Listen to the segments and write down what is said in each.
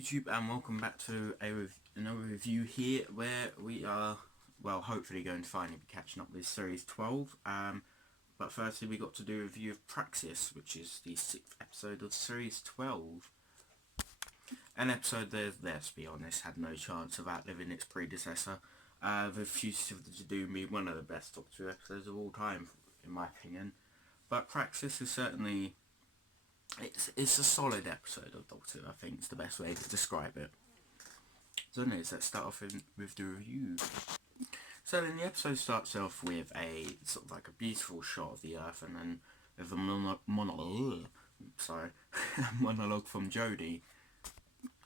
YouTube, and welcome back to another review here where we are, well, hopefully going to finally be catching up with Series 12. But firstly we got to do a review of Praxeus, which is the 6th episode of Series 12. An episode that, let's be honest, had no chance of outliving its predecessor. The Fugitive Of The Judoon-10 being one of the best Doctor Who episodes of all time, in my opinion. But Praxeus is certainly... It's a solid episode of Doctor Who, I think it's the best way to describe it. So anyways, let's start off with the review. So then the episode starts off with a sort of like a beautiful shot of the Earth, and then with a monologue from Jodie.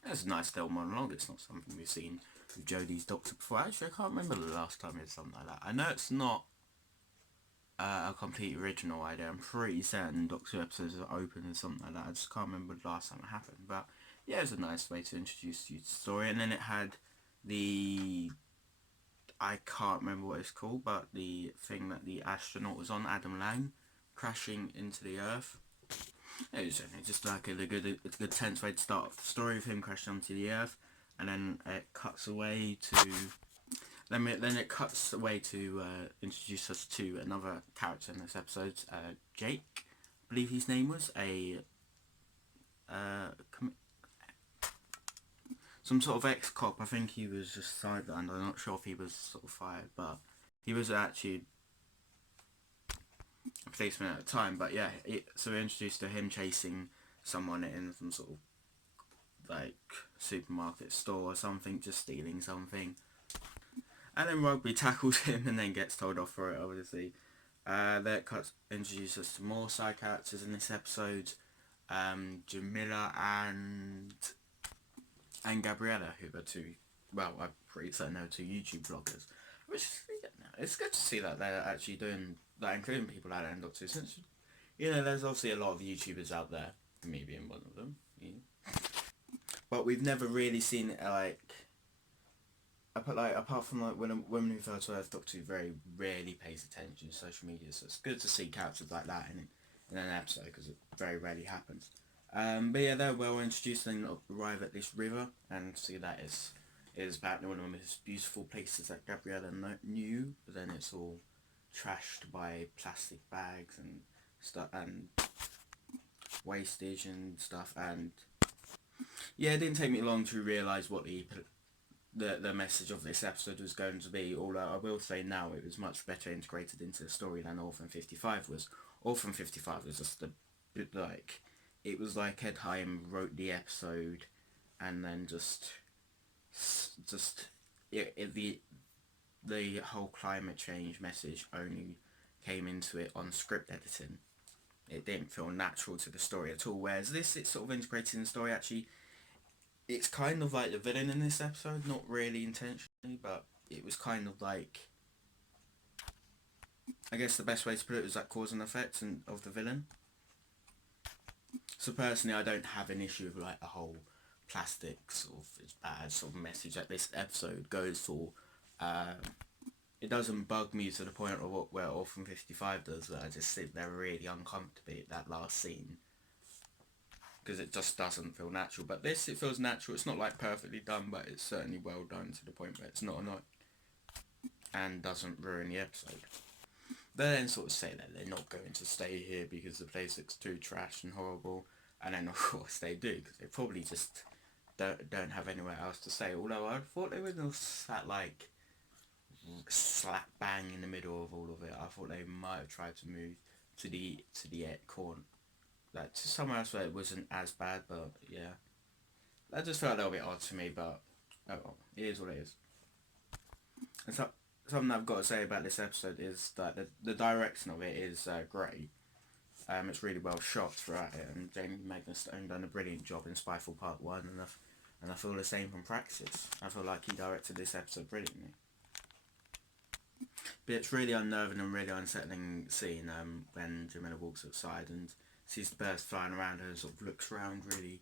It's a nice little monologue. It's not something we've seen with Jodie's Doctor before. Actually, I can't remember the last time it's something like that. I know it's not a complete original idea. I'm pretty certain Doctor Who episodes are open or something like that. I just can't remember the last time it happened. But yeah, it was a nice way to introduce you to the story. And then it had the... I can't remember what it's called, but the thing that the astronaut was on, Adam Lang, crashing into the Earth. It was just like a good tense way to start off the story of him crashing onto the Earth, and then it cuts away to... Then it cuts away to introduce us to another character in this episode, Jake, I believe his name was, some sort of ex-cop. I think he was just sidelined. I'm not sure if he was sort of fired, but he was actually a policeman at the time. But yeah, so we're introduced to him chasing someone in some sort of like supermarket store or something, just stealing something. And then Rugby tackles him and then gets told off for it, obviously. That introduces us to more side characters in this episode. Jamila and Gabriella, who are two, well, I'm pretty certain they're two YouTube vloggers. Which, yeah, it's good to see that they're actually doing that, including people like that in Doctor Who, since, you know, there's obviously a lot of YouTubers out there, me being one of them, yeah. But we've never really seen it, like, apart from like when Women Who Fell to Earth, Doctor Who very rarely pays attention to social media, so it's good to see characters like that in an episode, because it very rarely happens. But yeah, they're well introduced and arrive at this river and see that is apparently one of the most beautiful places that Gabriella knew, but then it's all trashed by plastic bags and stuff and wastage and stuff. And yeah, it didn't take me long to realise what the message of this episode was going to be, although I will say now it was much better integrated into the story than Orphan 55 was. Orphan 55 was just a bit like... It was like Ed Hyam wrote the episode and then the whole climate change message only came into it on script editing. It didn't feel natural to the story at all, whereas this, it's sort of integrated in the story. Actually, it's kind of like the villain in this episode, not really intentionally, but it was kind of like... I guess the best way to put it was like cause and effect of the villain. So personally, I don't have an issue with like the whole plastic sort of it's bad sort of message that this episode goes for. It doesn't bug me to the point of where Orphan 55 does, but I just sit there really uncomfortably at that last scene, because it just doesn't feel natural. But this, it feels natural. It's not like perfectly done, but it's certainly well done to the point where it's not annoying and doesn't ruin the episode. They then sort of say that they're not going to stay here because the place looks too trash and horrible, and then of course they do, because they probably just don't have anywhere else to stay. Although I thought they would have sat like slap bang in the middle of all of it. I thought they might have tried to move to the corner, like to somewhere else where it wasn't as bad. But yeah, that just felt a little bit odd to me. But oh well, it is what it is. And so, something I've got to say about this episode is that the direction of it is great. It's really well shot throughout it, and Jamie Magnus-Stone done a brilliant job in Spyfall Part 1, and I feel the same from Praxeus. I feel like he directed this episode brilliantly. But it's really unnerving and really unsettling scene when Jamila walks outside and sees the birds flying around her and sort of looks around really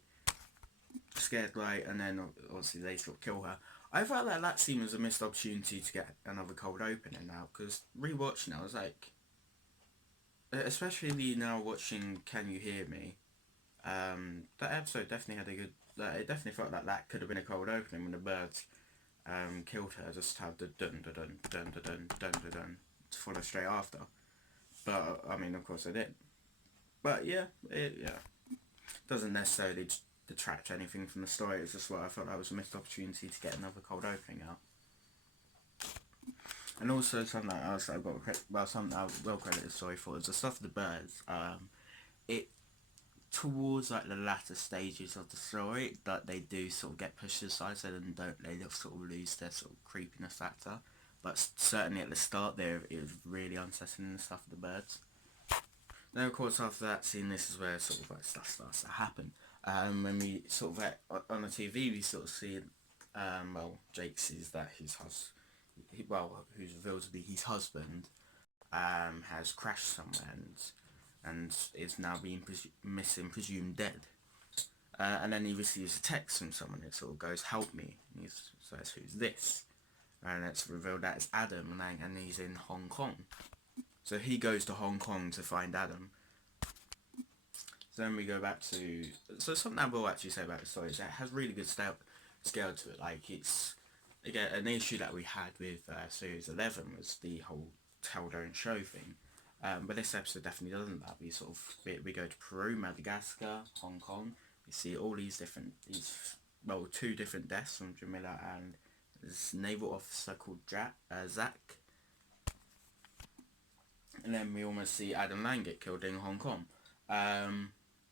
scared, like, and then obviously they sort of kill her. I felt like that scene was a missed opportunity to get another cold opening now, because rewatching it, I was like, especially now watching Can You Hear Me, that episode definitely had a good that it definitely felt like that could have been a cold opening when the birds killed her. Just have the dun dun dun dun dun dun dun dun dun to follow straight after. But I mean, of course, they did. But yeah, it doesn't necessarily detract anything from the story. It's just what I felt like was a missed opportunity to get another cold opening out. And also something else I got something I will credit the story for is the stuff with the birds. It towards like the latter stages of the story that they do sort of get pushed to the side, so then they sort of lose their sort of creepiness factor. But certainly at the start there, it was really unsettling, the stuff with the birds. Then of course after that scene, this is where sort of like stuff starts to happen. When we sort of on the TV, we sort of see, Jake sees that his who's revealed to be his husband, has crashed somewhere and is now being presumed dead. And then he receives a text from someone. It sort of goes, "Help me." And he says, "Who's this?" And it's revealed that it's Adam, and he's in Hong Kong. So he goes to Hong Kong to find Adam. So then we go back to... So something I will actually say about the story is that it has really good scale to it. Like, it's... Again, an issue that we had with Series 11 was the whole tell, don't show thing. But this episode definitely doesn't that. We go to Peru, Madagascar, Hong Kong. We see all these two different deaths from Jamila and this naval officer called Zach. And then we almost see Adam Lang get killed in Hong Kong.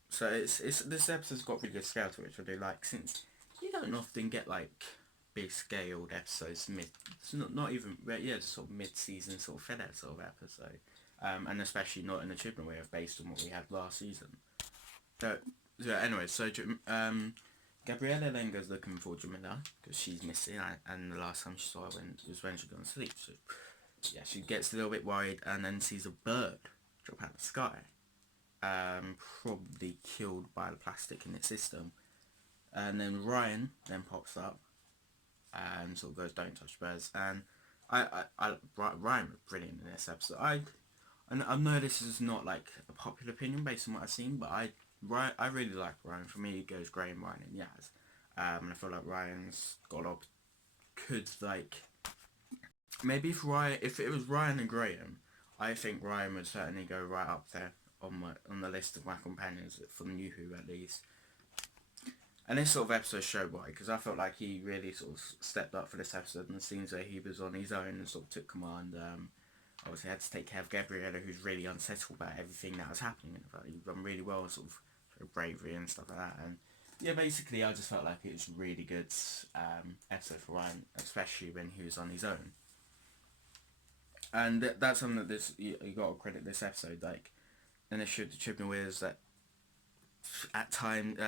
So this episode's got really good scale to it, which I do like, since you don't often get like big scaled episodes it's not even sort of mid-season sort of filler sort of episode, and especially not in the Chibnall way of based on what we had last season. So anyway, Gabriella then goes looking for Jamila because she's missing, and the last time she saw her was when she'd gone to sleep. So yeah, she gets a little bit worried and then sees a bird drop out of the sky, probably killed by the plastic in its system. And then Ryan then pops up and sort of goes, "Don't touch birds." And Ryan was brilliant in this episode. I know this is not like a popular opinion based on what I've seen, but I really like Ryan. For me, it goes Graham, Ryan, and Yaz. And I feel like Ryan's got could like maybe if it was Ryan and Graham, I think Ryan would certainly go right up there on the list of my companions from New Who at least. And this sort of episode showed why, because I felt like he really sort of stepped up for this episode, and the scenes where he was on his own and sort of took command. Obviously had to take care of Gabriella, who's really unsettled about everything that was happening. In fact, he'd done really well, sort of for bravery and stuff like that. And yeah, basically I just felt like it was a really good episode for Ryan, especially when he was on his own. And that's something that you got to credit this episode. Like, and it should Chibnall with is that at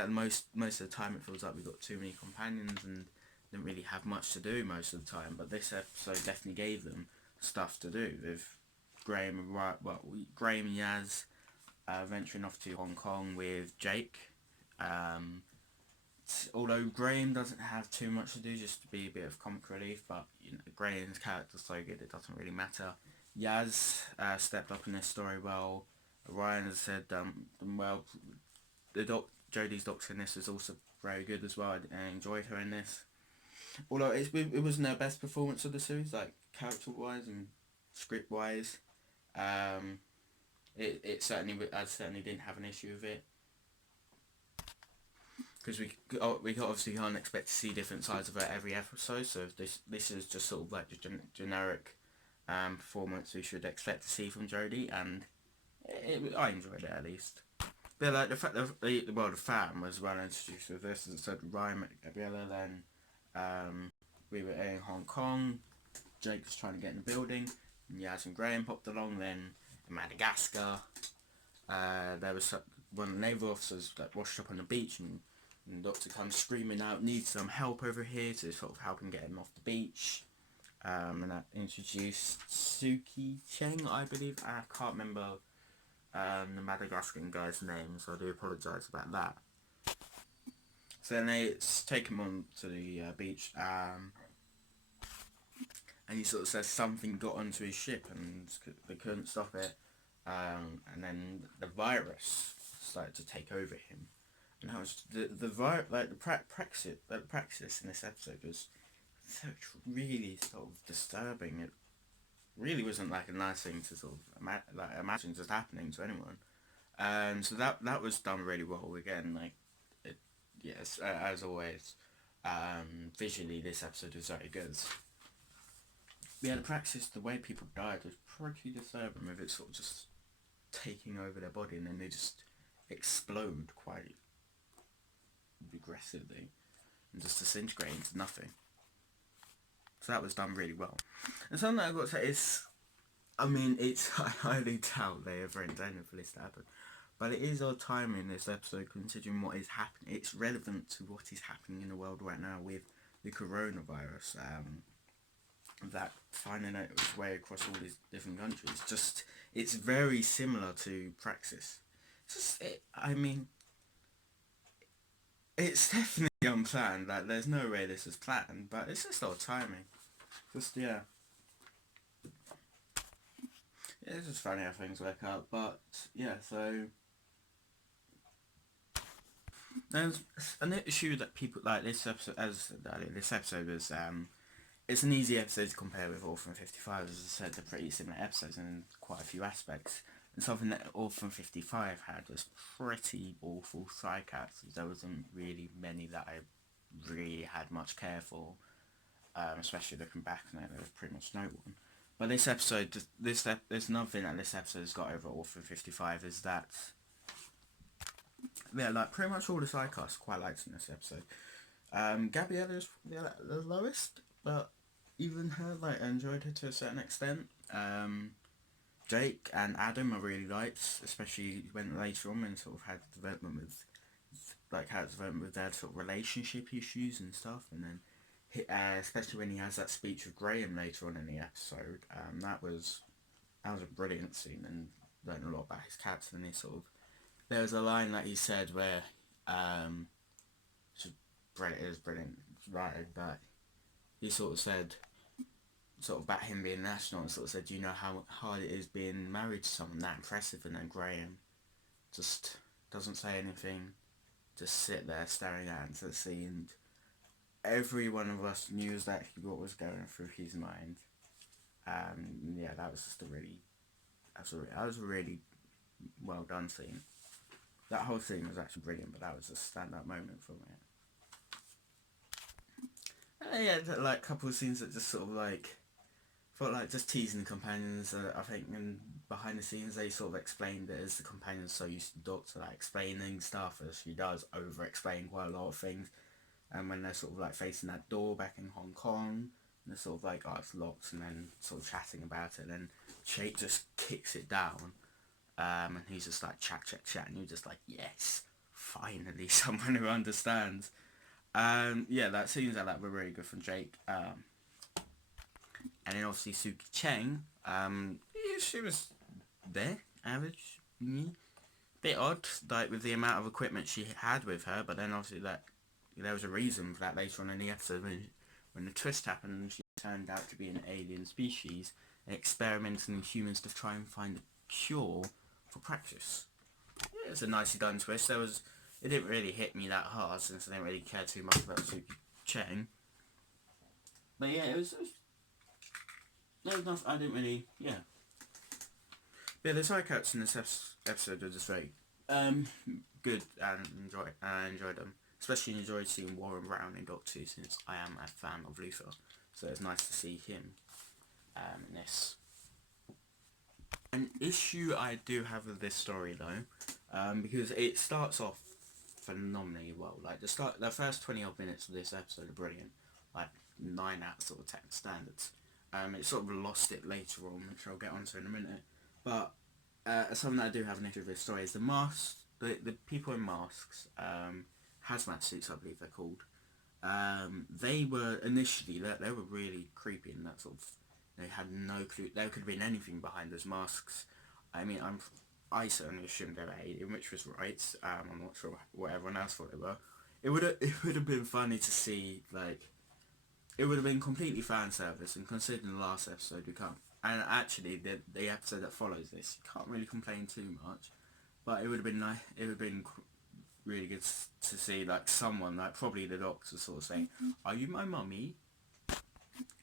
most of the time it feels like we've got too many companions and didn't really have much to do most of the time. But this episode definitely gave them stuff to do, with Graham and Yaz venturing off to Hong Kong with Jake. Although Graham doesn't have too much to do, just to be a bit of comic relief, but Graham's character's so good it doesn't really matter. Yaz stepped up in this story well. Ryan has said Jodie's doctor in this was also very good as well. I enjoyed her in this. Although it wasn't her best performance of the series, like character wise and script wise. I certainly didn't have an issue with it, because we obviously can't expect to see different sides of her every episode. So if this is just sort of like the generic performance we should expect to see from Jodie, and I enjoyed it at least. But like the fact that the fam was well introduced with this, as I said, Ryan met Gabriella, then we were in Hong Kong, Jake was trying to get in the building, and Yaz and Graham popped along. Then in Madagascar, there was one of the naval officers that washed up on the beach, and the doctor comes screaming out, "Needs some help over here," to sort of help him get him off the beach. And that introduced Suki Cheng, I believe. I can't remember the Madagascan guy's name, so I do apologise about that. So then they take him on to the beach, and he sort of says something got onto his ship and they couldn't stop it, and then the virus started to take over him. that was the Praxeus in this episode was so really sort of disturbing. It really wasn't like a nice thing to sort of imagine just happening to anyone. So that was done really well. Again, like, it, yes, as always, visually this episode was very good. Yeah, the Praxis, the way people died was pretty disturbing, with it sort of just taking over their body and then they just explode quite aggressively and just disintegrate into nothing. So that was done really well. And something that I've got to say is, I mean, I highly doubt they ever intended for this to happen. But it is odd timing in this episode, considering what is happening. It's relevant to what is happening in the world right now with the coronavirus. That finding out its way across all these different countries. Just, it's very similar to Praxis. I mean, it's definitely unplanned. Like, there's no way this is planned, but it's just odd timing. Just, yeah. Yeah, it's just funny how things work out. But, yeah, so there's an issue that people like this episode, is it's an easy episode to compare with Orphan 55. As I said, they're pretty similar episodes in quite a few aspects. And something that Orphan 55 had was pretty awful side characters. There wasn't really many that I really had much care for, especially looking back on it. There was pretty much no one. But this episode, there's another thing that this episode has got over Orphan 55 is that, yeah, like pretty much all the side casts quite liked in this episode. Gabriella's the lowest, but even her, like, I enjoyed her to a certain extent. Jake and Adam I really liked, especially when later on when sort of had development with, like, how it's development with their sort of relationship issues and stuff, and then especially when he has that speech with Graham later on in the episode. That was a brilliant scene, and learned a lot about his character. And he sort of, there was a line that he said where, it was brilliant writing, but he sort of said, sort of about him being an astronaut, and sort of said, "Do you know how hard it is being married to someone that impressive?" And then Graham just doesn't say anything, just sit there staring out into the sea, and every one of us knew exactly what was going through his mind. Yeah, that was just that was a really well done scene. That whole scene was actually brilliant, but that was a standout moment for me. Yeah, like a couple of scenes that just sort of like felt like just teasing the companions. I think, and behind the scenes they sort of explained it as the companions so used to the Doctor like explaining stuff, as she does over-explain quite a lot of things. And when they're sort of like facing that door back in Hong Kong, and they're sort of like, oh, it's locked, and then sort of chatting about it, and then Jake just kicks it down, and he's just like chat, and you're just like, yes, finally someone who understands. Yeah, that seems like that were really good from Jake. And then obviously Suki Cheng, yeah, she was there, average, bit odd, like with the amount of equipment she had with her, but then obviously that there was a reason for that later on in the episode when the twist happened and she turned out to be an alien species experimenting in humans to try and find a cure for Praxeus. Yeah, it's a nicely done twist. It didn't really hit me that hard since I didn't really care too much about Suki Cheng. But yeah, there was nothing, I didn't really, yeah. Yeah, the side characters in this episode were just very good, and I enjoyed them. Especially enjoyed seeing Warren Brown in Doctor Who, since I am a fan of Luther. So it's nice to see him in this. An issue I do have with this story though, because it starts off phenomenally well. Like the first 20 odd minutes of this episode are brilliant, like 9 out of sort of 10 standards. It sort of lost it later on, which I'll get onto in a minute. But something that I do have an issue with this story is the masks, the people in masks, hazmat suits I believe they're called. They were initially, they were really creepy in that sort of, they had no clue, there could have been anything behind those masks. I mean, I certainly assumed they were alien, which was right. I'm not sure what everyone else thought they were. It would have been funny to see, like, it would have been completely fan service, and considering the last episode, we can't, and actually the episode that follows this, you can't really complain too much, but it would have been nice, it would have been really good to see like someone, like probably the Doctor, sort of saying, "Are you my mummy?"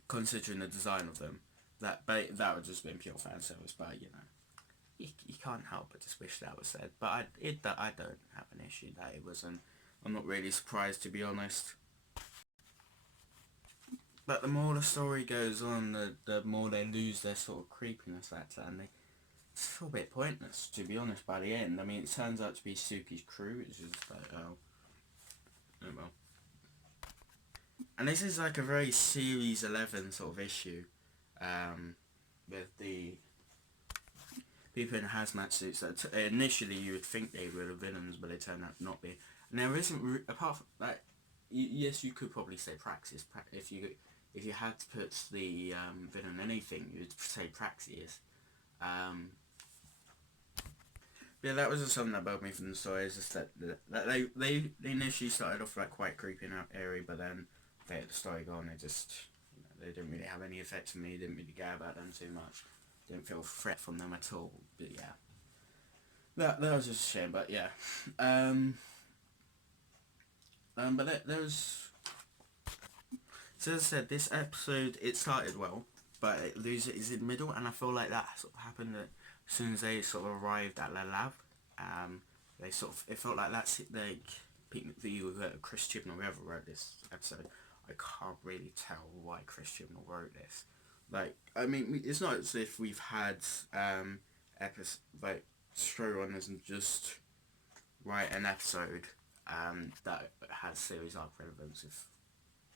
Considering the design of them, that would just been pure fan service. But you know, you can't help but just wish that was said. But I don't have an issue that it wasn't. I'm not really surprised, to be honest. But the more the story goes on, the more they lose their sort of creepiness factor, and it's a little bit pointless, to be honest, by the end. I mean, it turns out to be Suki's crew, which is like, oh well. And this is like a very Series 11 sort of issue, with the people in hazmat suits that initially you would think they were the villains, but they turn out not be. And there isn't, apart from like, yes, you could probably say Praxeus. If you had to put the villain in anything, you'd say Praxeus. Yeah, that was just something that bugged me from the story. Is just that they initially started off like quite creepy and airy, but then they let the story go on. They just, you know, they didn't really have any effect on me. Didn't really care about them too much. Didn't feel a threat from them at all. But yeah, that was just a shame. But yeah, but there was. So as I said, this episode, it started well, but it loses in the middle, and I feel like that sort of happened as soon as they sort of arrived at the lab. They sort of, it felt like that's it, like Pete McVie or Chris Chibnall, whoever wrote this episode. I can't really tell why Chris Chibnall wrote this. Like, I mean, it's not as if we've had like showrunners and just write an episode that has series arc relevance. If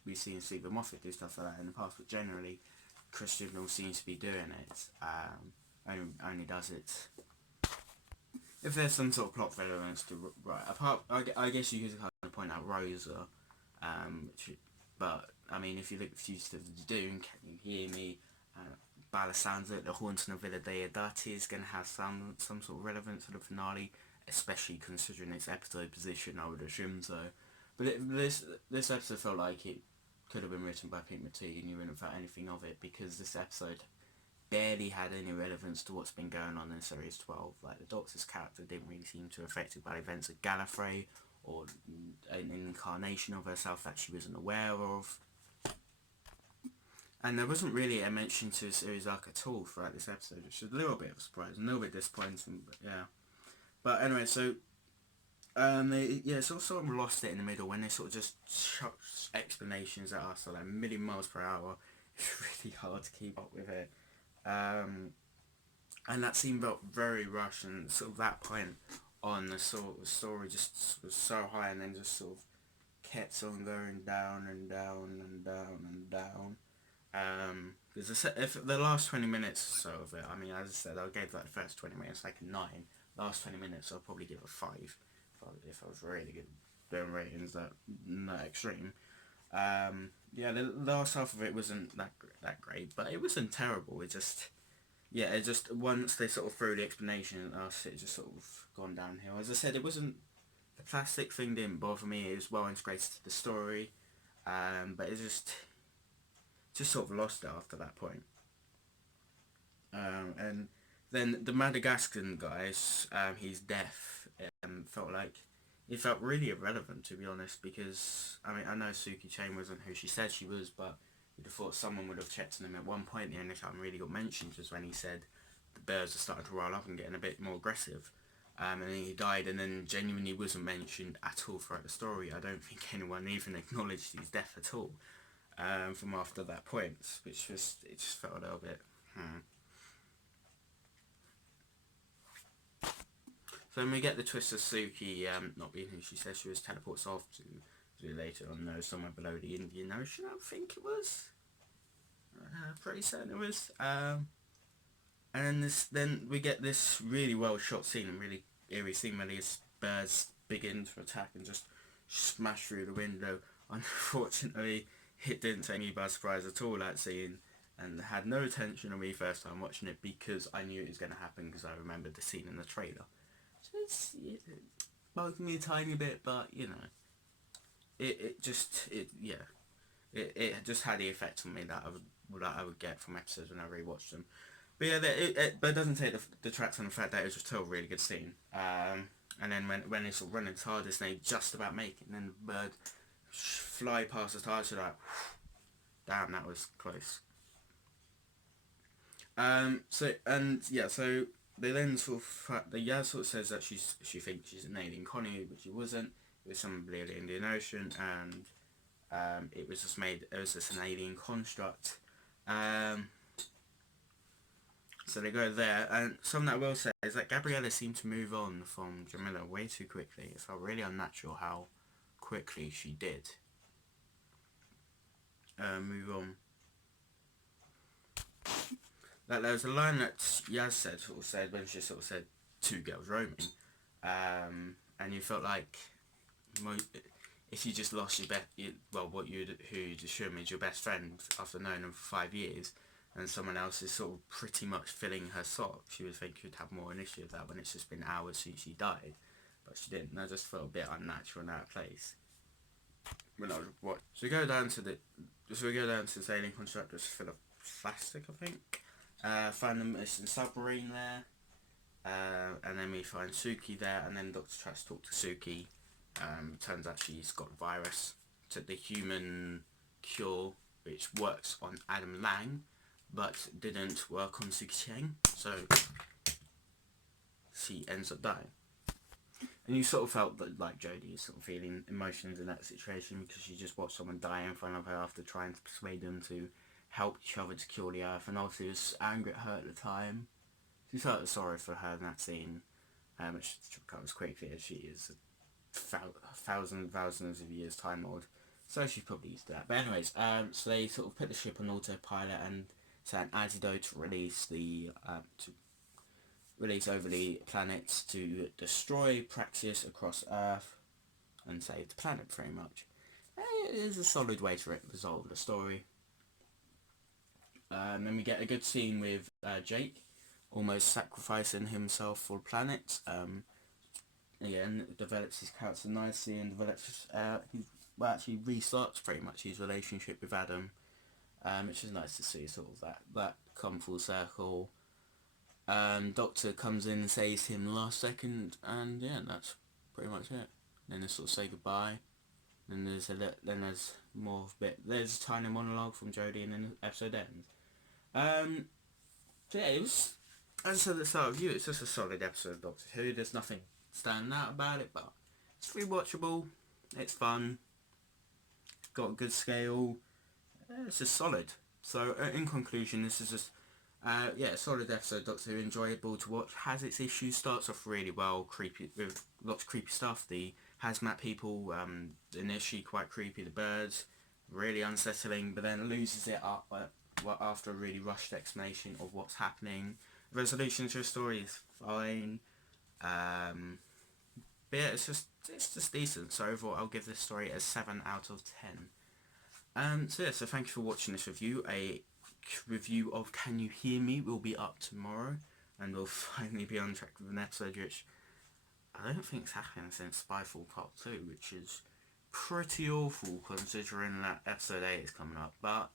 we've seen Stephen Moffat do stuff like that in the past, but generally Chris Chibnall seems to be doing it. Only does it if there's some sort of plot relevance to right. Apart, I guess you could kind of point out Rosa, but I mean, if you look at Fugitive Of The Judoon, Can You Hear Me? Balasanza, The Haunting of Villa Deodati is going to have some sort of relevance to the finale, especially considering its episode position, I would assume so. But this episode felt like it could have been written by Pete McVie and you wouldn't have felt anything of it, because this episode barely had any relevance to what's been going on in Series 12. Like, the Doctor's character didn't really seem too affected by events at Gallifrey, or an incarnation of herself that she wasn't aware of. And there wasn't really a mention to a series arc at all throughout this episode, which is a little bit of a surprise, a little bit disappointing, but yeah. But anyway, so they sort of lost it in the middle when they sort of just chucked explanations at us at like a million miles per hour. It's really hard to keep up with it. And that seemed very rushed, and sort of that point on the sort of story just was so high, and then just sort of kept on going down and down and down and down. Because if the last 20 minutes or so of it, I mean, as I said, I gave that the first 20 minutes like a 9. Last 20 minutes, I'll probably give a 5 if I was really good doing ratings that extreme. Yeah, the last half of it wasn't that great, but it wasn't terrible. It just once they sort of threw the explanation at us, it just sort of gone downhill. As I said, it wasn't, the plastic thing didn't bother me. It was well integrated to the story, but it just sort of lost it after that point. And then the Madagascan guys, his death it felt really irrelevant, to be honest, because I mean, I know Suki Chain wasn't who she said she was, but you'd have thought someone would have checked on him at one point. The only time really got mentioned was when he said the birds are starting to roll up and getting a bit more aggressive. And then he died, and then genuinely wasn't mentioned at all throughout the story. I don't think anyone even acknowledged his death at all from after that point, which it just felt a little bit. So when we get the twist of Suki not being who she says she was, teleports off to later on, somewhere below the Indian Ocean, I think it was. Pretty certain it was. And then we get this really well shot scene and really eerie scene where these birds begin to attack and just smash through the window. Unfortunately, it didn't take me by surprise at all, that scene, and had no attention on me first time watching it, because I knew it was going to happen because I remembered the scene in the trailer. So it bugged me a tiny bit, but you know, it just had the effect on me that I would get from episodes when I rewatched them. But yeah, but it doesn't take the detract on the fact that it was just still a really good scene. and then when it's sort of running its hardest, and they just about make it, and then the bird fly past the TARDIS, you're like, damn, that was close. So they then sort of sort of says that she thinks she's an alien colony, but she wasn't. It was somebody in the Indian Ocean, and it was just an alien construct. So they go there, and something that I will say is that Gabriella seemed to move on from Jamila way too quickly. It felt really unnatural how quickly she did move on. Like, there was a line that Yaz said when she sort of said two girls roaming, and you felt like if you just lost who you'd assume is your best friend after knowing them for 5 years, and someone else is sort of pretty much filling her slot, she would think you'd have more initiative that when it's just been hours since she died, but she didn't. And I just felt a bit unnatural in that place. When I was watching. So we go down to this alien construct that's full of plastic, I think. Find the missing submarine there, and then we find Suki there, and then Doctor tries to talk to Suki. Turns out she's got a virus, to the human cure, which works on Adam Lang, but didn't work on Suki Cheng, so she ends up dying. And you sort of felt that, like, Jodie is sort of feeling emotions in that situation, because she just watched someone die in front of her after trying to persuade them to help each other to cure the Earth, and also was angry at her at the time. She felt sorry for her in that scene, which recovers quickly as she is thousands of years time old, so she's probably used to that. But anyways, so they sort of put the ship on autopilot and set an antidote to release over the planets to destroy Praxeus across Earth and save the planet, pretty much. It is a solid way to resolve the story. Then we get a good scene with Jake almost sacrificing himself for the planet. Again, develops his character nicely and develops actually restarts pretty much his relationship with Adam, which is nice to see, sort of that come full circle. Doctor comes in and saves him last second, and yeah, that's pretty much it. Then they sort of say goodbye. Then there's more bit. There's a tiny monologue from Jodie, and then the episode ends. So yeah, it was, as I said at the start of it's just a solid episode of Doctor Who. There's nothing standing out about it, but it's rewatchable. It's fun. Got a good scale. It's just solid. So in conclusion, this is just a solid episode of Doctor Who, enjoyable to watch. Has its issues, starts off really well, creepy with lots of creepy stuff. The hazmat people, initially quite creepy. The birds, really unsettling, but then loses it up after a really rushed explanation of what's happening. Resolution to the story is fine. But yeah, it's just decent. So overall, I'll give this story a 7 out of 10. So thank you for watching this review. A review of Can You Hear Me will be up tomorrow, and we'll finally be on track with an episode which I don't think's happening since Spyfall Part 2, which is pretty awful considering that episode 8 is coming up, but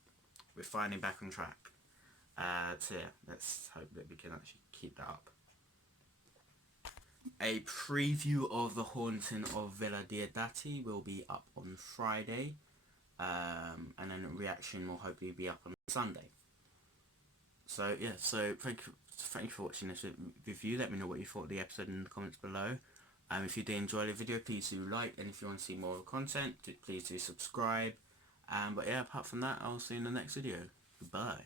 we're finally back on track. So yeah, let's hope that we can actually keep that up. A preview of The Haunting of Villa Diodati will be up on Friday, and then a reaction will hopefully be up on Sunday. So yeah, so thank you for watching this review. Let me know what you thought of the episode in the comments below. If you did enjoy the video, please do like, and if you want to see more content, please do subscribe. But yeah, apart from that, I'll see you in the next video. Goodbye.